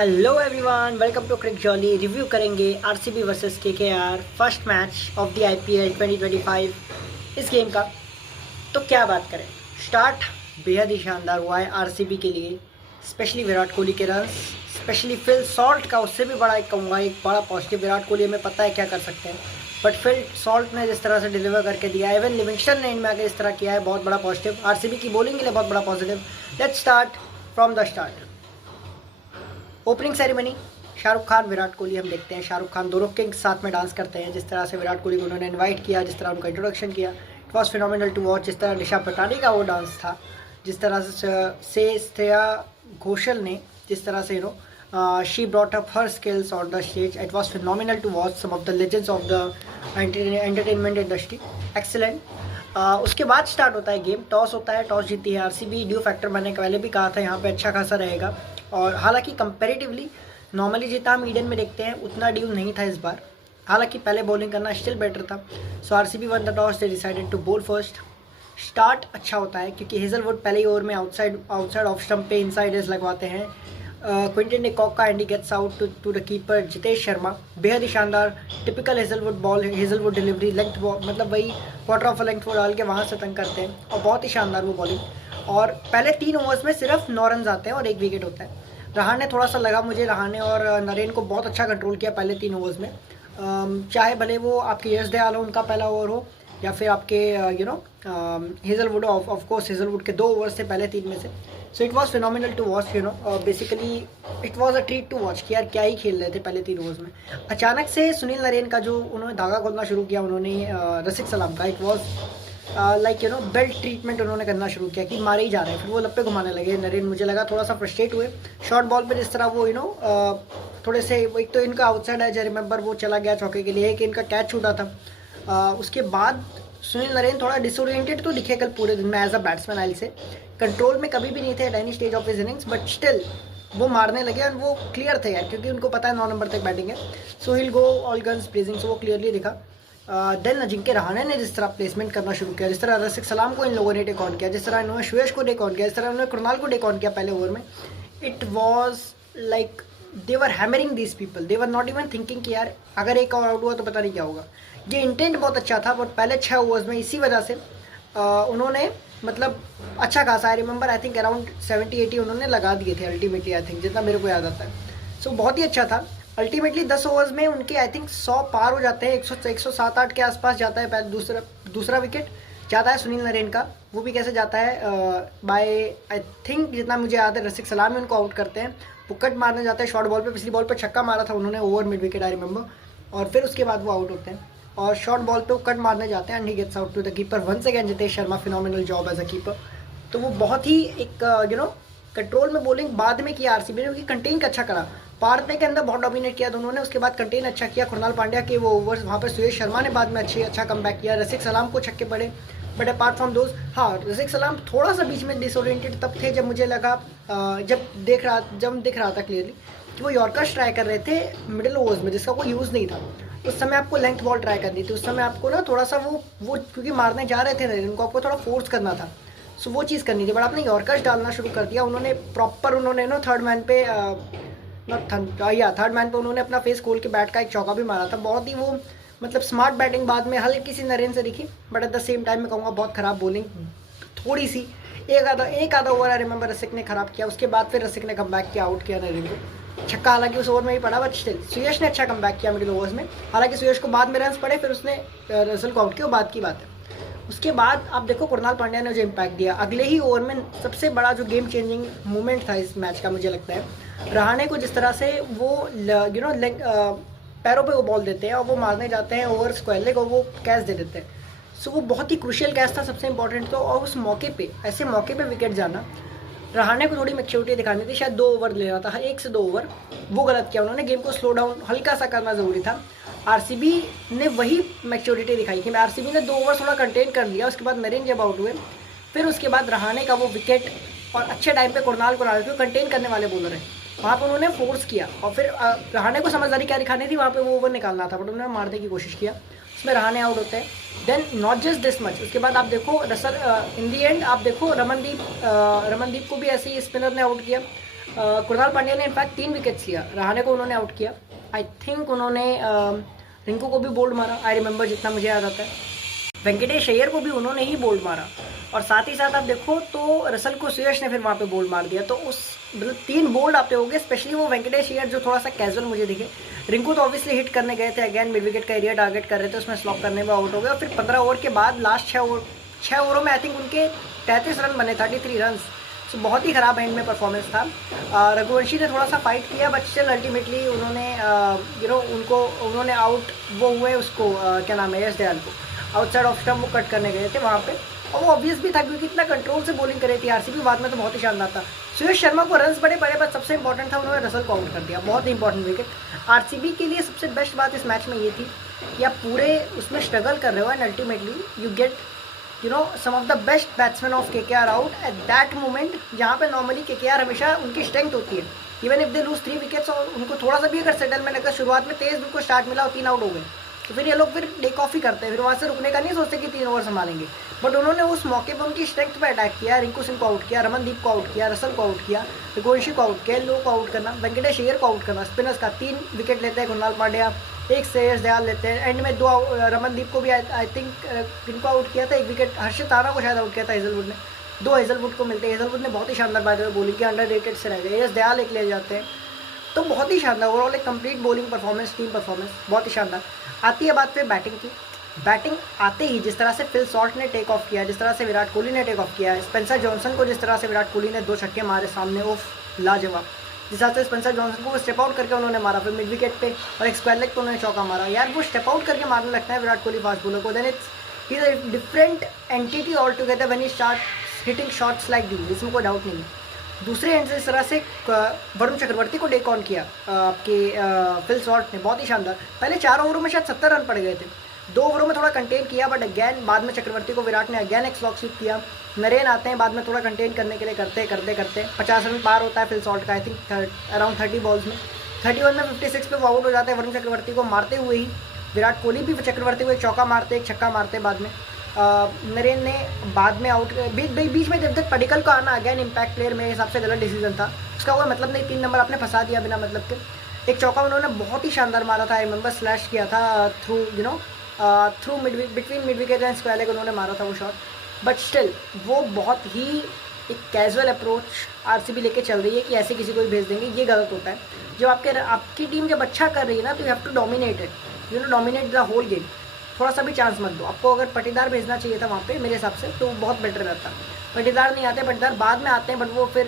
Hello everyone, welcome to Cric Jolly. Review करेंगे RCB versus KKR first match of the IPL 2025 इस game का। तो क्या बात करें, स्टार्ट बेहद ही शानदार हुआ है आरसीबी के लिए, स्पेशली विराट कोहली के रन्स, स्पेशली फिल सॉल्ट का उससे भी बड़ा एक कहूँगा, एक बड़ा पॉजिटिव। विराट कोहली हमें पता है क्या कर सकते हैं, बट फिल सॉल्ट ने जिस तरह से डिलीवर करके दिया, एवन लिविंगस्टन ने इनमें आगे इस तरह किया है, बहुत बड़ा पॉजिटिव। आरसीबी की बॉलिंग के लिए बहुत बड़ा positive. Let's start from the start. Opening ceremony, Shahrukh Khan Virat Kohli हम देखते हैं। शाहरुख खान दोनों किंग्स साथ में डांस करते हैं। जिस तरह से विराट कोहली को उन्होंने इनवाइट किया, जिस तरह उनका इंट्रोडक्शन किया, it was phenomenal to watch. जिस तरह निशा पटानी का वो डांस था, जिस तरह से श्रेया घोषल ने जिस तरह से she brought up her skills on the stage, it was phenomenal to watch some of the legends of the entertainment industry. Excellent. उसके बाद स्टार्ट होता है गेम। टॉस होता है, टॉस जीती है आरसीबी। ड्यू फैक्टर मैंने पहले भी कहा था यहाँ पे अच्छा खासा रहेगा, और हालांकि कंपैरेटिवली नॉर्मली जितना हम ईडन में देखते हैं उतना ड्यू नहीं था इस बार। हालांकि पहले बॉलिंग करना स्टिल बेटर था। So RCB won the toss, they decided to bowl first. Start अच्छा होता है क्योंकि हेजलवुड पहले ही ओवर में आउटसाइड ऑफ स्टंप पे इनसाइडर्स लगवाते हैं। क्विंटन डिकॉक का and he gets out to the keeper Jitesh Sharma. बेहद ही शानदार typical Hazlewood ball, Hazlewood delivery, length ball, मतलब वही क्वार्टर ऑफ लेंथ वो डाल के वहाँ से तंग करते हैं, और बहुत ही शानदार वो बॉलिंग। और पहले 3 ओवर्स में सिर्फ 9 रन आते हैं और 1 विकेट होता है। रहाणे थोड़ा सा लगा मुझे, रहाणे और नरेन को बहुत अच्छा कंट्रोल किया पहले 3 ओवर्स में। चाहे भले वो आपके यश दयाल हो, उनका पहला ओवर हो, या फिर आपके हेजलवुड, ऑफ कोर्स हेजलवुड के 2 ओवर्स थे पहले 3 में से। So it was phenomenal to watch, basically it was a treat to watch कि यार क्या ही खेल रहे थे पहले 3 ओवर्स में। अचानक से सुनील नरेन का जो उन्होंने धागा खोलना शुरू किया, उन्होंने रसिक सलाम का, it was like belt treatment उन्होंने करना शुरू किया कि मारे ही जा रहे हैं। फिर वो लप्पे घुमाने लगे नरेन, मुझे लगा थोड़ा सा फ्रस्ट्रेट हुए शॉर्ट बॉल पे। जिस तरह वो थोड़े से, एक तो इनका आउटसाइड एज रिमेंबर वो चला गया चौके के लिए कि इनका कैच छूटा था। उसके बाद सुनील नरेन थोड़ा डिसोरिएंटेड तो दिखे कल पूरे दिन में एज अ बैट्समैन। आई से कंट्रोल में कभी भी नहीं थे at any stage of his innings, but still वो मारने लगे और वो क्लियर थे यार, क्योंकि उनको पता है 9 नंबर तक बैटिंग है। सो हिल गो ऑल गन्स ब्लेजिंग, सो वो क्लियरली दिखा। देन अजिंक्य रहाणे ने जिस तरह प्लेसमेंट करना शुरू किया, जिस तरह रसिक सलाम को इन लोगों ने टेक ऑन किया, जिस तरह इन्होंने श्रेयस को टेक ऑन किया, जिस तरह उन्होंने कृणाल को टेक ऑन किया पहले ओवर में, it was like they were hammering these people. They were not even thinking कि यार अगर एक और आउट हुआ तो पता नहीं क्या होगा। ये इंटेंट बहुत अच्छा था, बट पहले 6 ओवर्स में इसी वजह से उन्होंने मतलब अच्छा खासा, I remember I think around 70-80 उन्होंने लगा दिए थे अल्टीमेटली, आई थिंक जितना मेरे को याद आता है। सो बहुत ही अच्छा था। अल्टीमेटली 10 ओवर्स में उनके आई थिंक 100 पार हो जाते हैं, 107-8 के आसपास जाता है। पहले दूसरा विकेट जाता है सुनील नरेन का, वो भी कैसे जाता है, बाय आई थिंक जितना मुझे याद है रसिक सलाम उनको आउट करते हैं। वो कट मारने जाते हैं शॉर्ट बॉल पे, पिछली बॉल पे छक्का मारा था उन्होंने over mid wicket, I remember, और फिर उसके बाद वो आउट होते हैं। और शॉर्ट बॉल पे वो कट मारने जाते हैं and he gets out to the keeper once again. Jitesh Sharma phenomenal job as a keeper. तो वो बहुत ही एक कंट्रोल में बॉलिंग बाद में किया आरसीबी ने, क्योंकि कंटेन अच्छा करा। पावर प्ले के अंदर बहुत डोमिनेट किया दोनों ने, उसके बाद कंटेन अच्छा किया। कृणाल पांड्या के वो ओवर्स वहाँ पर सुरेश शर्मा ने बाद में अच्छा कमबैक किया। रसिक सलाम को छक्के पड़े, बट अपार्ट फ्रॉम दोज, हाँ रसिक सलाम थोड़ा सा बीच में डिसोरिएंटेड तब थे जब मुझे लगा, जब दिख रहा था क्लियरली कि वो यॉर्कर्स ट्राई कर रहे थे मिडिल ओवर्स में, जिसका कोई यूज़ नहीं था। उस समय आपको लेंथ बॉल ट्राई करनी थी, उस समय आपको ना थोड़ा सा वो क्योंकि मारने जा रहे थे ना इनको, आपको थोड़ा फोर्स करना था। सो वो चीज़ करनी थी, बट आपने यॉर्कर्स डालना शुरू कर दिया। उन्होंने प्रॉपर थर्ड मैन पे थर्ड मैन पे उन्होंने अपना फेस खोल के बैट का एक चौका भी मारा था। बहुत ही वो मतलब स्मार्ट बैटिंग बाद में हल्की सी नरेन से दिखी, but at the same time मैं कहूँगा बहुत ख़राब बॉलिंग थोड़ी सी। एक आधा ओवर आई रिमेंबर रसिक ने ख़राब किया, उसके बाद फिर रसिक ने कमबैक किया, आउट किया नरेन को। छक्का हालांकि उस ओवर में ही पड़ा, बट स्टिल सुयश ने अच्छा कमबैक किया मिडिल ओवर्स में। हालांकि सुयश को बाद में रन्स पड़े, फिर उसने रसल को आउट किया, बाद की बात है। उसके बाद आप देखो कृणाल पांड्या ने जो इम्पैक्ट दिया अगले ही ओवर में, सबसे बड़ा जो गेम चेंजिंग मोमेंट था इस मैच का मुझे लगता है। रहाणे को जिस तरह से वो पैरों पे वो बॉल देते हैं और वो मारने जाते हैं ओवर स्क्वायर को, वो कैच दे देते हैं। सो वो बहुत ही क्रूशियल कैच था, सबसे इंपॉर्टेंट तो। और उस मौके पे, ऐसे मौके पे विकेट जाना, रहाणे को थोड़ी मैच्योरिटी दिखानी थी, शायद 2 ओवर लेना था, 1 से 2 ओवर, वो गलत किया उन्होंने। गेम को स्लो डाउन हल्का सा करना ज़रूरी था। आरसीबी ने वही मैच्योरिटी दिखाई कि आरसीबी ने 2 ओवर थोड़ा कंटेन कर लिया। उसके बाद नरेन जब आउट हुए, फिर उसके बाद रहाणे का वो विकेट, और अच्छे टाइम पे कृणाल को कंटेन करने वाले बॉलर हैं, वहाँ पर उन्होंने फोर्स किया। और फिर रहाणे को समझदारी क्या दिखानी थी, वहाँ पे वो ओवर निकालना था, बट उन्होंने मारने की कोशिश किया, उसमें रहाणे आउट होते हैं। Then not just this much, उसके बाद आप देखो इन दी एंड आप देखो रमनदीप को भी ऐसे ही स्पिनर ने आउट किया। कृणाल पांड्या ने इनफैक्ट 3 विकेट्स लिया, रहाणे को उन्होंने आउट किया, आई थिंक उन्होंने रिंकू को भी बोल्ड मारा, आई रिमेंबर जितना मुझे याद आता है, वेंकटेश अय्यर को भी उन्होंने ही बोल्ड मारा, और साथ ही साथ आप देखो तो रसल को सुयश ने फिर वहाँ पे बोल्ड मार दिया। तो उस मतलब 3 बोल्ड आप पे हो गए, स्पेशली वो वेंकटेश अय्यर जो थोड़ा सा कैजुअल मुझे दिखे। रिंकू तो ऑब्वियसली हिट करने गए थे, अगेन मिड विकेट का एरिया टारगेट कर रहे थे, उसमें स्लॉप करने में आउट हो गए, और फिर 15 ओवर के बाद लास्ट 6 ओवरों में आई थिंक उनके 33 रन बने, 33 रन। तो बहुत ही ख़राब एंड में परफॉर्मेंस था। रघुवंशी ने थोड़ा सा फाइट किया, बट स्टिल अल्टीमेटली उन्होंने उन्होंने आउट वो हुए उसको क्या नाम है, यश दयाल को आउटसाइड ऑफ स्टंप वो कट करने गए थे वहाँ पे, और वो ऑब्वियस भी था क्योंकि इतना कंट्रोल से बॉलिंग करी थी आरसीबी, बाद में तो बहुत ही शानदार था। सुयश शर्मा को रन्स बड़े बड़े, बट सबसे इंपॉर्टेंट था उन्होंने रसल को आउट कर दिया, बहुत ही इंपॉर्टेंट विकेट। आरसीबी के लिए सबसे बेस्ट बात इस मैच में ये थी कि आप पूरे उसमें स्ट्रगल कर रहे हो and ultimately you get some of the best batsmen of KKR out at that moment, जहाँ पे नॉर्मली KKR हमेशा उनकी स्ट्रेंथ होती है, even if they lose 3 wickets, और उनको थोड़ा सा भी अगर सेटलमेंट अगर शुरुआत में तेज उनको स्टार्ट मिला और 3 आउट हो गए, तो फिर ये लोग फिर टेक ऑफ ही करते हैं, फिर वहाँ से रुकने का नहीं सोचते कि 3 ओवर संभालेंगे। बट उन्होंने उस मौके पर उनकी स्ट्रेंथ पर अटैक किया, रिंकू सिंह को आउट किया, रमनदीप को आउट किया, रसल को आउट किया, रघुवंशी को आउट किया, लो को आउट करना, वेंकटेश अय्यर को आउट करना, स्पिनर्स का 3 विकेट लेते हैं कृणाल पांड्या, एक श्रेयस दयाल लेते हैं, एंड में 2 रमनदीप को भी आई थिंक इनको आउट किया था, 1 विकेट हर्षित राणा को शायद आउट किया था हेजलवुड ने, 2 हेजलवुड को मिलते हैं, हेजलवुड ने बहुत ही शानदार बात है बॉलिंग के, अंडररेटेड से रह गए, यश दयाल एक ले जाते हैं, तो बहुत ही शानदार ओवरऑल एक complete bowling performance, team performance बहुत ही शानदार। आती है बात फिर बैटिंग की, बैटिंग आते ही जिस तरह से फिल सॉल्ट ने टेक ऑफ किया, जिस तरह से विराट कोहली ने टेक ऑफ किया, स्पेंसर जॉनसन को जिस तरह से विराट कोहली ने 2 छक्के मारे सामने, ओफ लाजवाब, जिस तरह से स्पेंसर जॉनसन को स्टेप आउट करके उन्होंने मारा, फिर मिड विकेट पे और एक स्क्वायर लेग पे उन्होंने चौका मारा, यार वो स्टेप आउट करके मारने लगता है विराट कोहली फास्ट बॉलर को, then it's is a different entity all together when he start hitting shots like these, इसमें कोई डाउट नहीं है। दूसरे एंड से इस तरह से वरुण चक्रवर्ती को टेक ऑन किया आपके फिल सॉल्ट ने, बहुत ही शानदार, पहले 4 ओवरों में शायद 70 रन पड़ गए थे, 2 ओवरों में थोड़ा कंटेन किया, बट अगैन बाद में चक्रवर्ती को विराट ने अगैन एक स्लॉक स्वीप किया, नरेन आते हैं बाद में थोड़ा कंटेन करने के लिए, करते 50 रन पार होता है फिल सॉल्ट का, आई थिंक अराउंड 30 बॉल्स में, 31 में 56 पे वो आउट हो जाते हैं वरुण चक्रवर्ती को मारते हुए ही, विराट कोहली भी चक्रवर्ती को एक चौका मारते, एक छक्का मारते बाद में, नरेन ने बाद में आउट, बीच में देवदत्त पडिक्कल का आना अगैन इम्पैक्ट प्लेयर मेरे हिसाब से गलत डिसीजन था, उसका कोई मतलब नहीं, 3 नंबर आपने फंसा दिया बिना मतलब के, एक चौका उन्होंने बहुत ही शानदार मारा था, आई रिमेंबर स्लैश किया था through between mid wicket and square leg उन्होंने मारा था वो शॉट, बट स्टिल वो बहुत ही एक कैजुअल अप्रोच आरसीबी लेके चल रही है कि ऐसे किसी को भी भेज देंगे, ये गलत होता है। जब आपकी टीम जब अच्छा कर रही है ना, तो you have to dominate it, dominate the whole game, थोड़ा सा भी चांस मत दो। आपको अगर पटीदार भेजना चाहिए था वहाँ पे मेरे हिसाब से, तो बहुत बेटर रहता। पटीदार नहीं आते, पटीदार बाद में आते हैं, बट वो फिर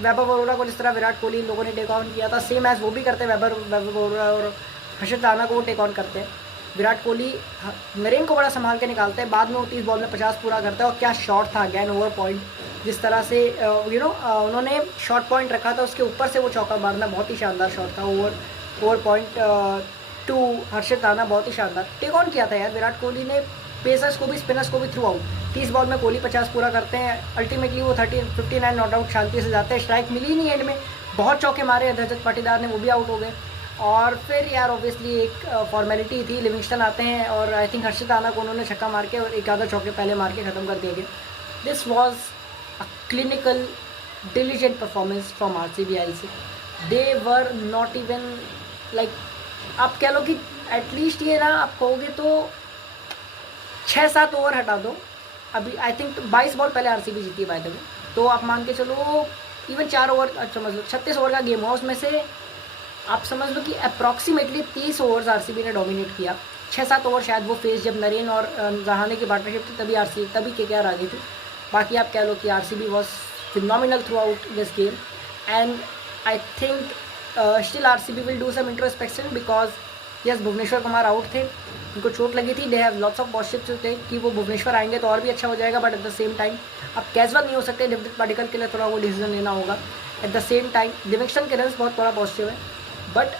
वैभव अरोड़ा को जिस तरह विराट कोहली इन लोगों ने टेक ऑन किया था, सेम एज वो भी करते हैं, वैभव अरोड़ा और हर्षित राणा को वो टेक ऑन करते हैं। विराट कोहली नरेन को बड़ा संभाल के निकालते हैं, बाद में वो 30 बॉल में 50 पूरा करता है, और क्या शॉट था अगैन ओवर पॉइंट, जिस तरह से उन्होंने शॉर्ट पॉइंट रखा था उसके ऊपर से वो चौका मारना बहुत ही शानदार शॉट था, ओवर पॉइंट टू हर्षित राणा, बहुत ही शानदार टेक ऑन किया था यार विराट कोहली ने, पेसर्स को भी स्पिनर्स को भी थ्रू आउट। 30 बॉल में कोहली 50 पूरा करते हैं, अल्टीमेटली वो 59 नॉट आउट शांति से जाते हैं, स्ट्राइक मिली नहीं एंड में, बहुत चौके मारे रजत पाटीदार ने, वो भी आउट हो गए। और फिर यार ऑब्वियसली एक फॉर्मेलिटी थी, लिविंगस्टन आते हैं और आई थिंक हर्षित राणा को उन्होंने छक्का मार के और एक आधा चौके पहले मार के ख़त्म कर दिए गए। This was a clinical diligent performance from RCB. I say they were not even like, आप कह लो कि एटलीस्ट ये ना आप कहोगे तो 6-7 ओवर हटा दो, अभी आई थिंक 22 बॉल पहले आरसीबी जीती है बाय द वे, तो आप मान के चलो इवन 4 ओवर समझ लो 36 ओवर का गेम हुआ, उसमें से आप समझ लो कि अप्रॉक्सीमेटली 30 ओवर्स आरसीबी ने डोमिनेट किया। 6-7 ओवर शायद वो फेज जब नरेन और रहाणे की पार्टनरशिप थी तभी केकेआर आ गई थी। बाकी आप कह लो कि RCB was phenomenal throughout this game and I think still RCB will do some introspection because yes Bhuvneshwar Kumar out थे, उनको चोट लगी थी, they have lots of positives थे कि वो भुवनेश्वर आएंगे तो और भी अच्छा हो जाएगा, but at the same time अब कैजुअल नहीं हो सकते, देवदत्त पडिक्कल के लिए थोड़ा वो डिसीजन लेना होगा। Eight the same time Livingstone के रन्स बहुत बड़ा पॉजिटिव है, बट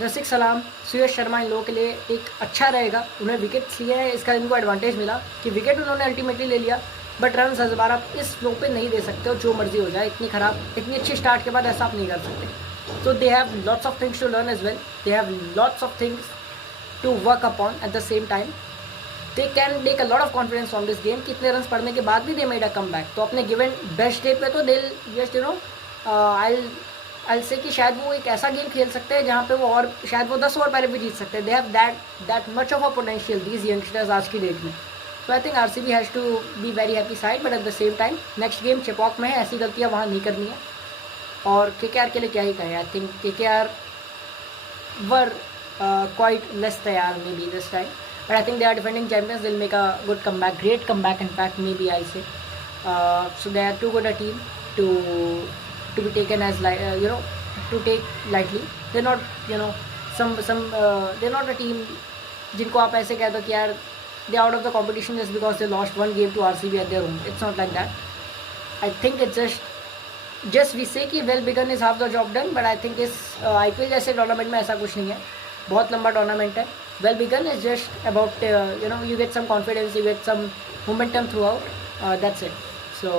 रसिक सलाम, सुयश शर्मा इन लोगों के लिए एक अच्छा रहेगा। उन्हें विकेट्स लिए हैं, इसका इनको एडवांटेज मिला कि विकेट उन्होंने अल्टीमेटली ले लिया, बट रन हज़बार आप इस फ्लो पे नहीं दे सकते हो, जो मर्जी हो जाए, इतनी अच्छी स्टार्ट के बाद ऐसा आप नहीं कर सकते। So they have lots of things to learn as well, they have lots of things to work upon at the same time, they can take a lot of confidence from this game. कितने run पड़ने के बाद भी they made a come back, तो अपने given best day पे तो they just I आई से कि शायद वो एक ऐसा गेम खेल सकते हैं जहाँ पे वो और शायद वो 10 ओवर पहले भी जीत सकते हैं. They have that much of a potential these youngsters आज की डेट में. तो I think RCB has to be very happy side, but at the same time next game Chepauk में है, ऐसी गलतियाँ वहाँ नहीं करनी है. और केकेआर के लिए क्या ही कहें, I think KKR were quite less तैयार maybe this time, but I think they are defending champions. They will make a good comeback, great comeback in fact maybe I say. So they are too good a team to be taken as to take lightly. They're not they're not a team जिनको आप ऐसे कह दो कि यार they out of the competition just because they lost one game to RCB at their home. It's not like that. I think it's just we say कि well begun is half the job done, but I think इस IPL जैसे tournament में ऐसा कुछ नहीं है. बहुत लंबा टूर्नामेंट है. Well begun is just about you get some confidence, you get some momentum throughout. That's it. So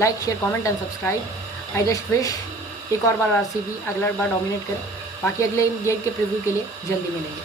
like, share, comment and subscribe. I just wish एक और बार RCB अगला बार डोमिनेट करे. बाकी अगले गेम के प्रीव्यू के लिए जल्दी मिलेंगे.